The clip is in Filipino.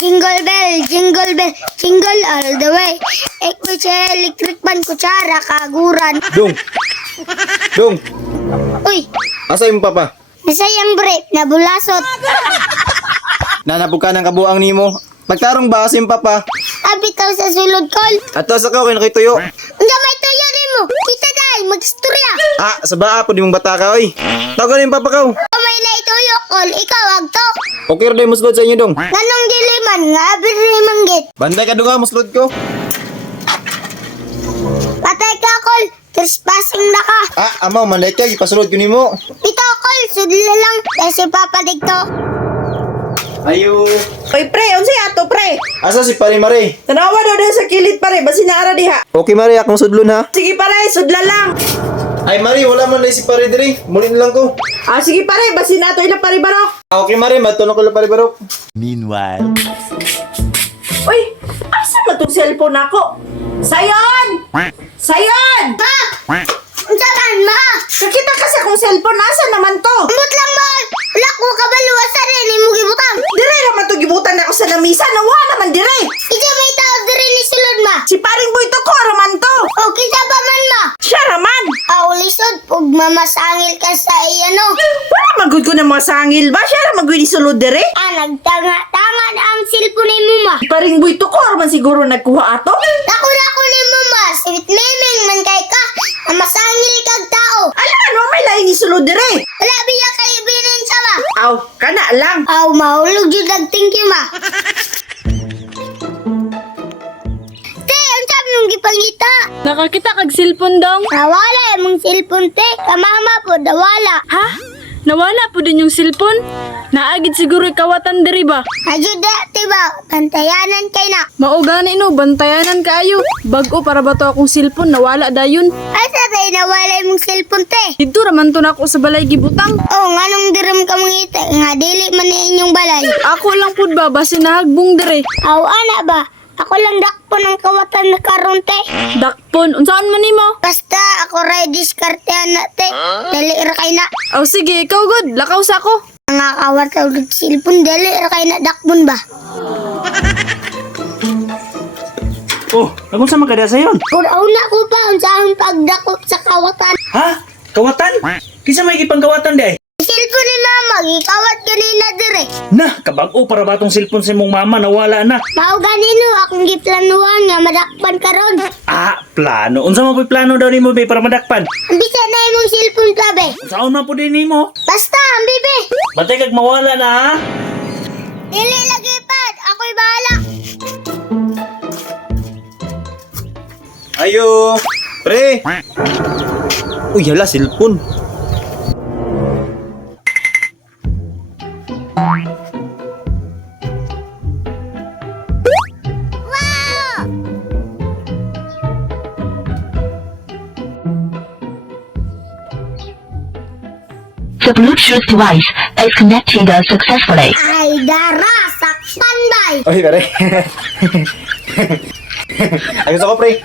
jingle bell, jingle all the way. Ekwiche, electric pan, kutsara, kaguran. Dong, Uy, asa yung papa? nasayang brief, nabulasot. Nanapog ka ng kabuang nimo. Magtarong ba asa yung papa? Abitaw sa sulod kol. Ato sa ka, okay nakituyo. Unda may tuyo rin mo. Kita dahil, magstorya. Ah, sa baa po di mong bata ka, oy. Tawagan na yung papa ka. O may naituyo kol, ikaw agto. Okay rin muslod sa inyo, dong. Nanong diliman, nga abir rin manggit. Banday ka dong, muslod ko. Patay ka kol, trespassing na ka. Ah, amaw, manday ka, ipasulod ko nimo. Bitaw kol, sudla lang. Dahil si Papa dito. Ayo. Oy pre, unsay ato pre? Asa si Pare Mare? Tanawa daw din sa kilid pare, basi naara diha. Okay Mare, akong sudlon ha. Sige pare, sudla lang. Ay Mare, wala man dahil si Pare diri. Muli na lang ko. Ah sige pare, basi nato ila pare barok. Ah, okay Mare, matulong ko lang Pare Barok. Meanwhile. Uy, asa man tong cellphone ako? Sayon! Sayon! Ma! Unsalan, ma? Kakita kasi akong cellphone, asa naman to? Ambot lang, ma. Wala ko kabaluwa sa rin, mo gibutang. Dire naman to gibutan ako sa lamisa, nawa naman dire. Ija may tao diri ni sulod, ma. Si paring boy to ko, raman to. O, kita pa man, ma. Siya raman. Aw, lisod, pug mamasangil ka sa iyano. Wala magud ko ng mga sangil ba? Siya raman gud isulod dire. Ah, nagtanga-tanga na ang silpon ni mo, ma. Si paring boy to ko, raman siguro nagkuha ato. Dako-dako ni mo, ma. Sweet memeng man kay ka. Masangil kag tao. Alam mo, may laing isulod dire. Wala biya kay binin sa, ma. Aw, kana lang. Aw, mahulog yun nag-thank you, ma. Te, ang sabi mong gipangita. Nakakita kag cellphone dong. Nawala mong cellphone, te. Kamama po, nawala. Ha? Nawala po din yung cellphone? Naagid siguro ikawatan diri ba? Ajuda, tiba. Pantayanan kay na. Maugani no, bantayanan kaayo. Bago para ba to akong cellphone nawala dayon. Asa tayo nawala mong cellphone, te? Dito raman to nako sa balay gibutang. Oh, nganong diram ka mangita. Nga, dili man na inyong balay. Ako lang pud ba basi nahagbong diri. Aw, ana ba? Ako lang dakpo ng kawatan na karon, te. Dakpon, unsaan man nimo? Basta ako ray diskartehan na, te. Dali ra kay na. Aw sige, ikaw god, lakaw sa ako. Nga kawatan ng cellphone, dali ra kay na dakpon ba? Oh, ako sa magkada sa yon. Kuraw na ko pa, unsahang pagdakop sa kawatan. Ha? Kawatan? Kisa may gipangkawatan di ay? Cellphone ni mama, gikawat ganina dire. Na, kabag-o para ba tong cellphone sa mong mama nawala na? Mao ganino, akong giplanuhan nga madakpan karon. Ah, plano. Unsa mo plano daw nimo be para madakpan? Ambisa na imong cellphone tabe. Unsaon man po din nimo? Basta, ang bibi. Batay kag mawala na ha? Dili lagi pad, ako'y bahala. Ayo. Pre. Uy, hala, cellphone. The Bluetooth device is connected successfully. Ay, dara, sakpan bay. Oy, Pare. Ayos ako, pre.